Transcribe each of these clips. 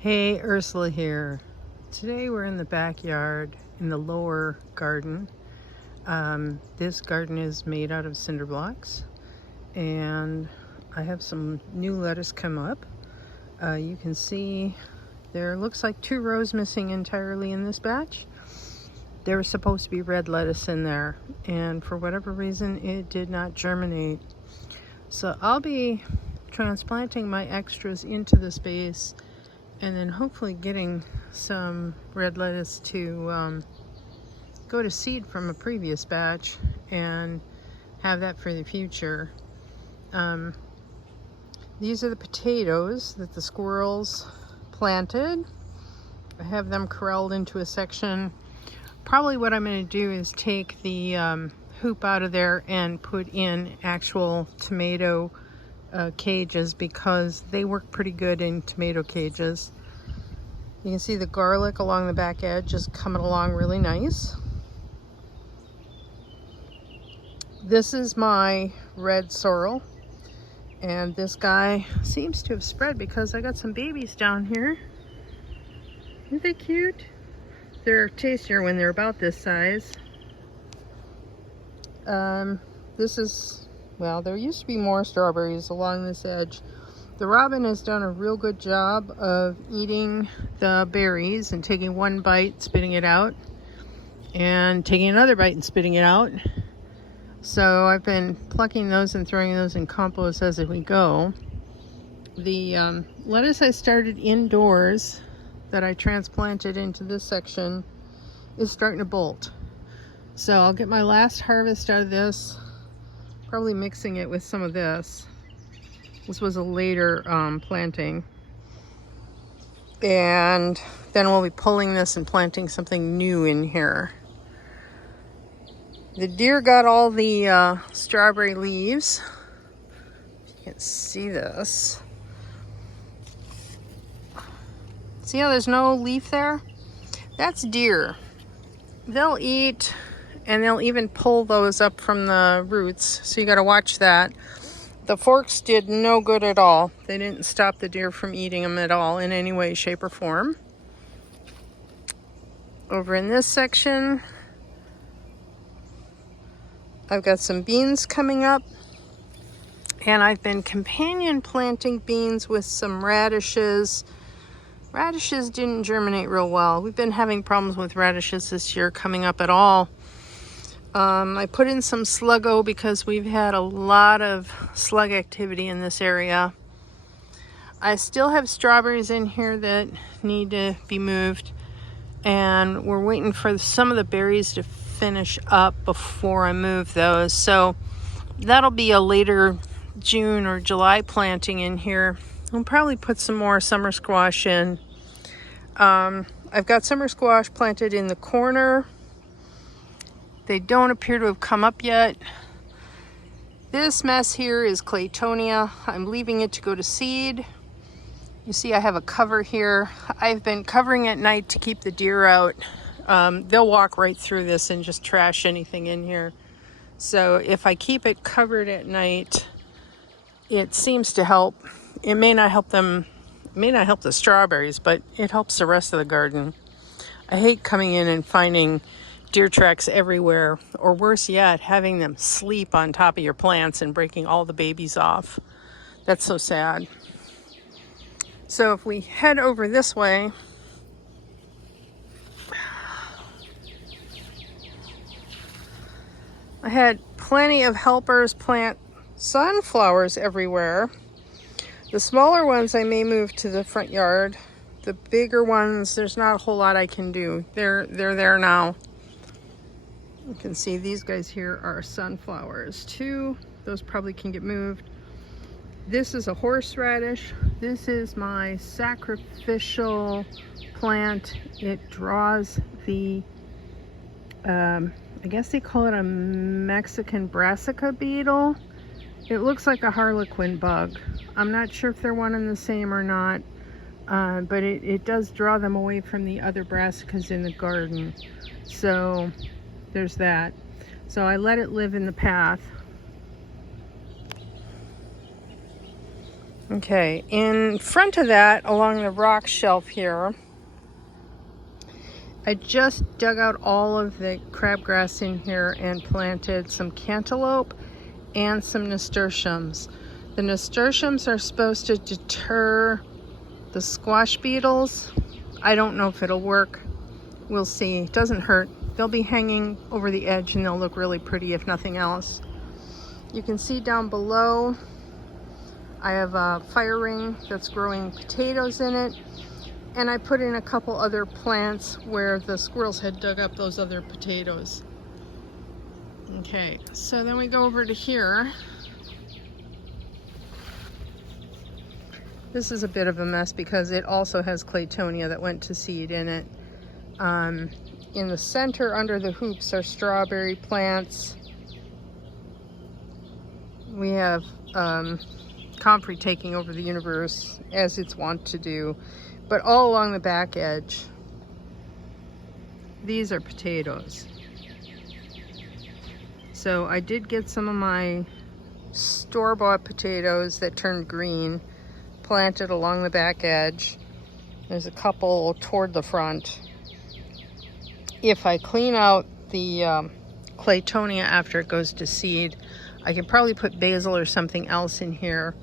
Hey, Ursula here. Today we're in the backyard in the lower garden. This garden is made out of cinder blocks, and I have some new lettuce come up. You can see there looks like 2 rows missing entirely in this batch. There was supposed to be red lettuce in there, and for whatever reason it did not germinate. So I'll be transplanting my extras into the space and then hopefully getting some red lettuce to go to seed from a previous batch and have that for the future. These are the potatoes that the squirrels planted. I have them corralled into a section. Probably what I'm going to do is take the hoop out of there and put in actual tomato cages, because they work pretty good in tomato cages. You can see the garlic along the back edge is coming along really nice. This is my red sorrel, and this guy seems to have spread because I got some babies down here. Aren't they cute? They're tastier when they're about this size. This is, well, there used to be more strawberries along this edge. The robin has done a real good job of eating the berries and taking one bite, spitting it out, and taking another bite and spitting it out. So I've been plucking those and throwing those in compost as we go. The lettuce I started indoors that I transplanted into this section is starting to bolt. So I'll get my last harvest out of this, probably mixing it with some of this. This was a later planting. And then we'll be pulling this and planting something new in here. The deer got all the strawberry leaves. You can see this. See how there's no leaf there? That's deer. They'll eat, and they'll even pull those up from the roots, so you got to watch that. The forks did no good at all. They didn't stop the deer from eating them at all in any way, shape, or form. Over in this section, I've got some beans coming up, and I've been companion planting beans with some radishes. Radishes didn't germinate real well. We've been having problems with radishes this year coming up at all. I put in some sluggo because we've had a lot of slug activity in this area. I still have strawberries in here that need to be moved, and we're waiting for some of the berries to finish up before I move those. So that'll be a later June or July planting in here. I'll probably put some more summer squash in. I've got summer squash planted in the corner. They don't appear to have come up yet. This mess here is Claytonia. I'm leaving it to go to seed. You see I have a cover here. I've been covering at night to keep the deer out. They'll walk right through this and just trash anything in here. So if I keep it covered at night, it seems to help. It may not help them, it may not help the strawberries, but it helps the rest of the garden. I hate coming in and finding deer tracks everywhere, or worse yet, having them sleep on top of your plants and breaking all the babies off. That's so sad. So if we head over this way, I had plenty of helpers plant sunflowers everywhere. The smaller ones I may move to the front yard. The bigger ones, there's not a whole lot I can do. They're there now. You can see these guys here are sunflowers too. Those probably can get moved. This is a horseradish. This is my sacrificial plant. It draws the, I guess they call it a Mexican brassica beetle. It looks like a harlequin bug. I'm not sure if they're one and the same or not, but it does draw them away from the other brassicas in the garden. So there's that. So I let it live in the path. Okay, in front of that, along the rock shelf here, I just dug out all of the crabgrass in here and planted some cantaloupe and some nasturtiums. The nasturtiums are supposed to deter the squash beetles. I don't know if it'll work. We'll see. It doesn't hurt. They'll be hanging over the edge and they'll look really pretty if nothing else. You can see down below I have a fire ring that's growing potatoes in it, and I put in a couple other plants where the squirrels had dug up those other potatoes. Okay, so then we go over to here. This is a bit of a mess because it also has claytonia that went to seed in it. In the center under the hoops are strawberry plants. We have comfrey taking over the universe as it's wont to do, but all along the back edge, these are potatoes. So I did get some of my store-bought potatoes that turned green planted along the back edge. There's a couple toward the front. If I clean out the claytonia after it goes to seed, I could probably put basil or something else in here.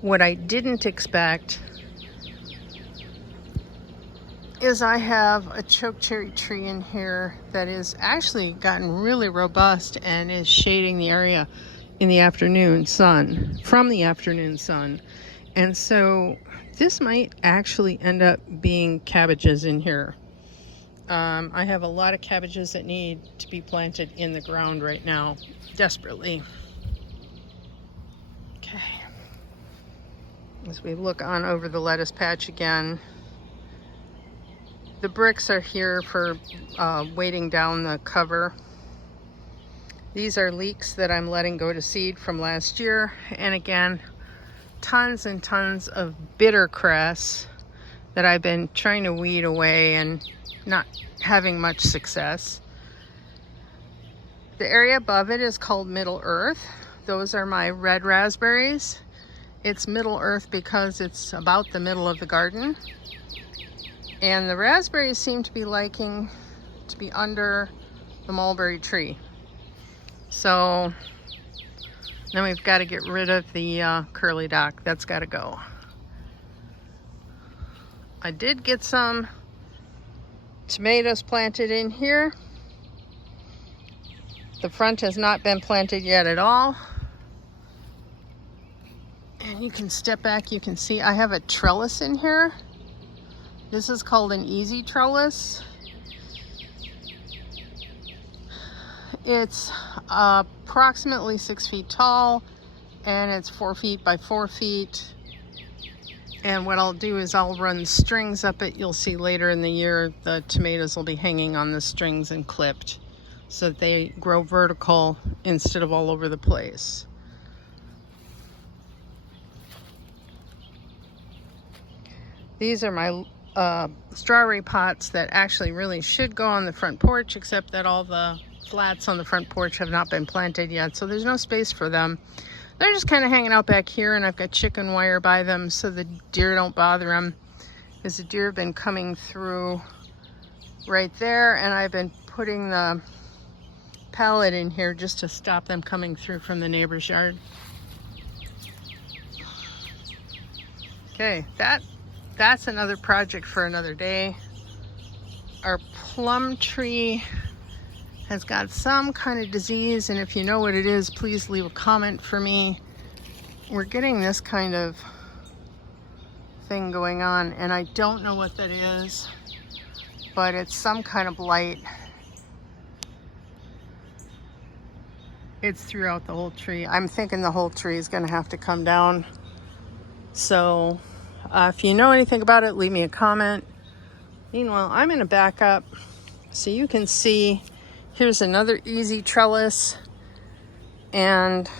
What I didn't expect is I have a chokecherry tree in here that is actually gotten really robust and is shading the area in the afternoon sun, from the afternoon sun. And so this might actually end up being cabbages in here. I have a lot of cabbages that need to be planted in the ground right now, desperately. Okay. As we look on over the lettuce patch again, the bricks are here for weighting down the cover. These are leeks that I'm letting go to seed from last year. And again, tons and tons of bitter cress that I've been trying to weed away and not having much success. The area above it is called Middle Earth. Those are my red raspberries. It's Middle Earth because it's about the middle of the garden. And the raspberries seem to be liking to be under the mulberry tree. So then we've got to get rid of the curly dock. That's got to go. I did get some tomatoes planted in here. The front has not been planted yet at all. And you can step back, you can see I have a trellis in here. This is called an easy trellis. It's approximately 6 feet tall and it's 4 feet by 4 feet. And what I'll do is I'll run strings up it. You'll see later in the year the tomatoes will be hanging on the strings and clipped so that they grow vertical instead of all over the place. These are my strawberry pots that actually really should go on the front porch, except that all the flats on the front porch have not been planted yet, so there's no space for them. They're just kind of hanging out back here, and I've got chicken wire by them so the deer don't bother them, because the deer have been coming through right there, and I've been putting the pallet in here just to stop them coming through from the neighbor's yard. Okay, that's another project for another day. Our plum tree has got some kind of disease, and if you know what it is, please leave a comment for me. We're getting this kind of thing going on, and I don't know what that is, but it's some kind of blight. It's throughout the whole tree. I'm thinking the whole tree is going to have to come down. So if you know anything about it, leave me a comment. Meanwhile, I'm going to back up so you can see. Here's another easy trellis, and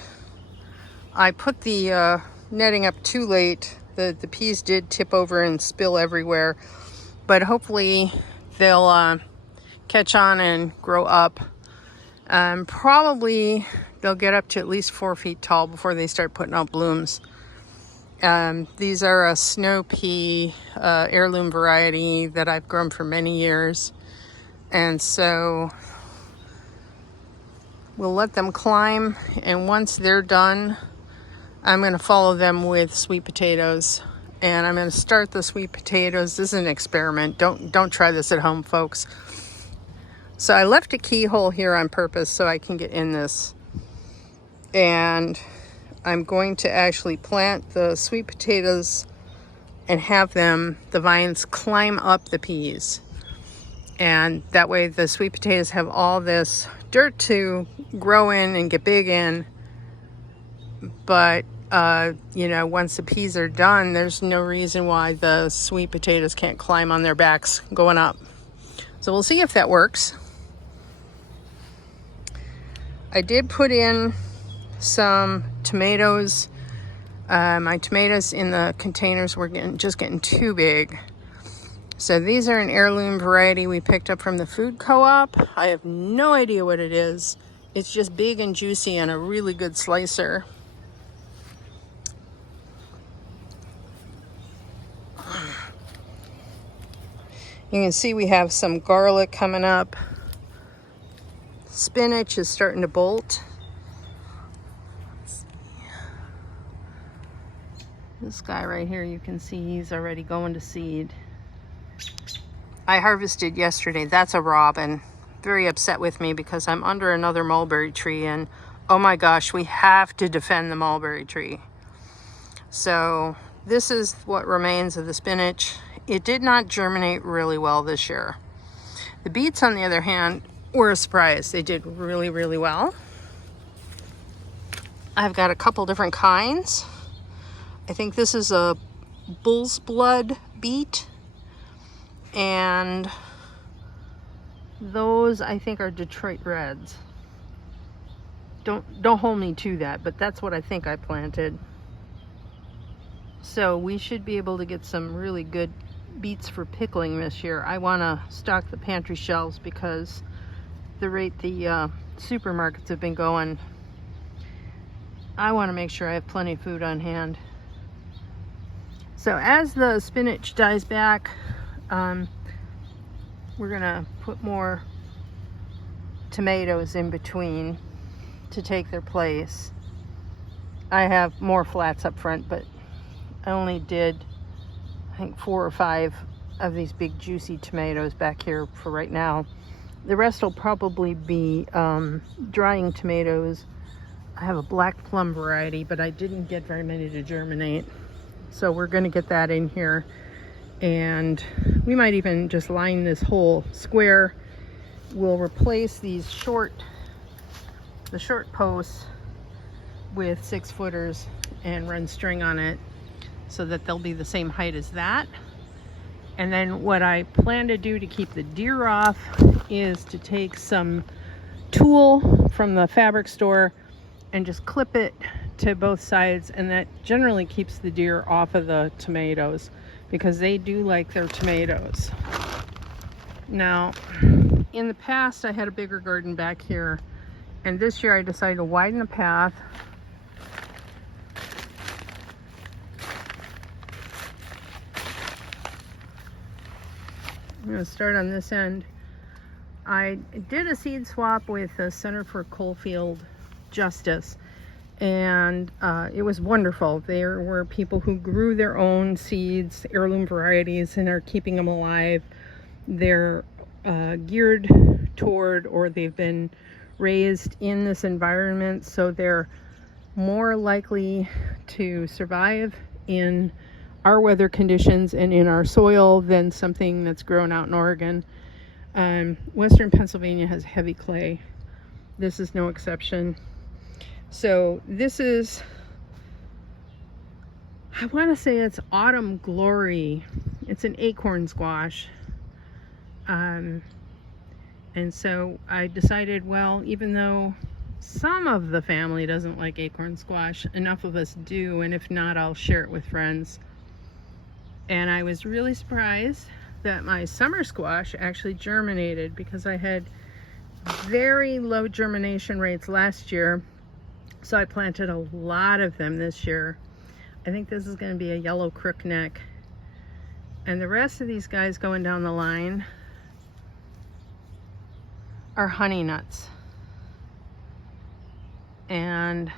I put the netting up too late. The peas did tip over and spill everywhere, but hopefully they'll catch on and grow up. Probably they'll get up to at least 4 feet tall before they start putting out blooms. These are a snow pea heirloom variety that I've grown for many years. And so we'll let them climb, and once they're done, I'm going to follow them with sweet potatoes. And I'm going to start the sweet potatoes. This is an experiment. Don't try this at home, folks. So I left a keyhole here on purpose so I can get in this. And I'm going to actually plant the sweet potatoes and have the vines climb up the peas. And that way the sweet potatoes have all this dirt to grow in and get big in. But, you know, once the peas are done, there's no reason why the sweet potatoes can't climb on their backs going up. So we'll see if that works. I did put in some tomatoes. My tomatoes in the containers were just getting too big. So these are an heirloom variety we picked up from the food co-op. I have no idea what it is. It's just big and juicy and a really good slicer. You can see we have some garlic coming up. Spinach is starting to bolt. This guy right here, you can see he's already going to seed. I harvested yesterday. That's a robin. Very upset with me because I'm under another mulberry tree, and oh my gosh, we have to defend the mulberry tree. So this is what remains of the spinach. It did not germinate really well this year. The beets, on the other hand, were a surprise. They did really, really well. I've got a couple different kinds. I think this is a bull's blood beet. And those I think are Detroit Reds. Don't hold me to that, but that's what I think I planted. So we should be able to get some really good beets for pickling this year. I want to stock the pantry shelves because the rate the supermarkets have been going, I want to make sure I have plenty of food on hand. So as the spinach dies back, we're gonna put more tomatoes in between to take their place. I have more flats up front, but I only did, I think, 4 or 5 of these big juicy tomatoes back here for right now. The rest will probably be drying tomatoes. I have a black plum variety, but I didn't get very many to germinate. So we're gonna get that in here. And we might even just line this whole square. We'll replace these the short posts with 6-footers and run string on it so that they'll be the same height as that. And then what I plan to do to keep the deer off is to take some tulle from the fabric store and just clip it to both sides, and that generally keeps the deer off of the tomatoes, because they do like their tomatoes. Now, in the past, I had a bigger garden back here, and this year I decided to widen the path. I'm gonna start on this end. I did a seed swap with the Center for Coalfield Justice, and it was wonderful. There were people who grew their own seeds, heirloom varieties, and are keeping them alive. They're geared toward, or they've been raised in this environment, so they're more likely to survive in our weather conditions and in our soil than something that's grown out in Oregon. Western Pennsylvania has heavy clay. This is no exception. So this is, I want to say it's Autumn Glory. It's an acorn squash. And so I decided, well, even though some of the family doesn't like acorn squash, enough of us do, and if not, I'll share it with friends. And I was really surprised that my summer squash actually germinated, because I had very low germination rates last year. So I planted a lot of them this year. I think this is going to be a yellow crookneck. And the rest of these guys going down the line are honey nuts. And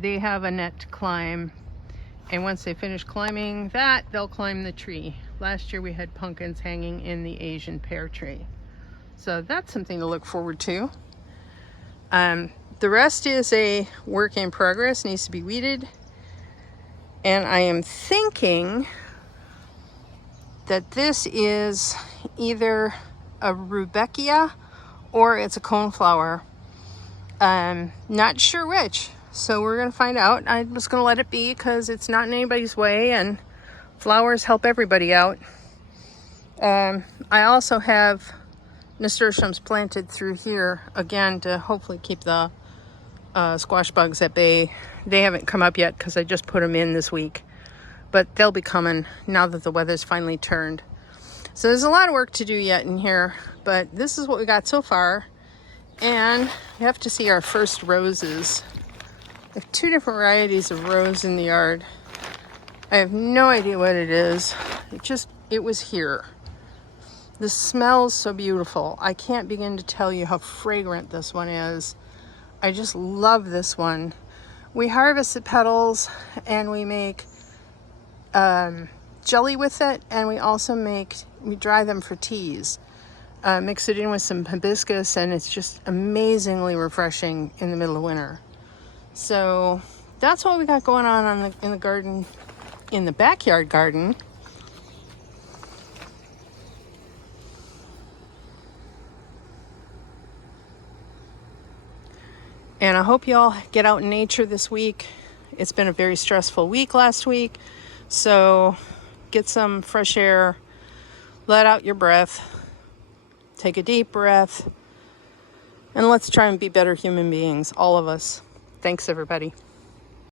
they have a net to climb. And once they finish climbing that, they'll climb the tree. Last year we had pumpkins hanging in the Asian pear tree. So that's something to look forward to. The rest is a work in progress, needs to be weeded. And I am thinking that this is either a rudbeckia or it's a coneflower. Not sure which. So we're gonna find out. I'm just gonna let it be because it's not in anybody's way and flowers help everybody out. I also have nasturtiums planted through here again to hopefully keep the squash bugs at bay. They haven't come up yet because I just put them in this week, but they'll be coming now that the weather's finally turned. So there's a lot of work to do yet in here, but this is what we got so far. And you have to see our first roses. I have 2 different varieties of rose in the yard. I have no idea what it is. It was here. This smells so beautiful. I can't begin to tell you how fragrant this one is. I just love this one. We harvest the petals and we make jelly with it, and we dry them for teas. Mix it in with some hibiscus, and it's just amazingly refreshing in the middle of winter. So that's what we got going on in the garden, in the backyard garden. And I hope you all get out in nature this week. It's been a very stressful week last week. So get some fresh air, let out your breath, take a deep breath, and let's try and be better human beings, all of us. Thanks, everybody.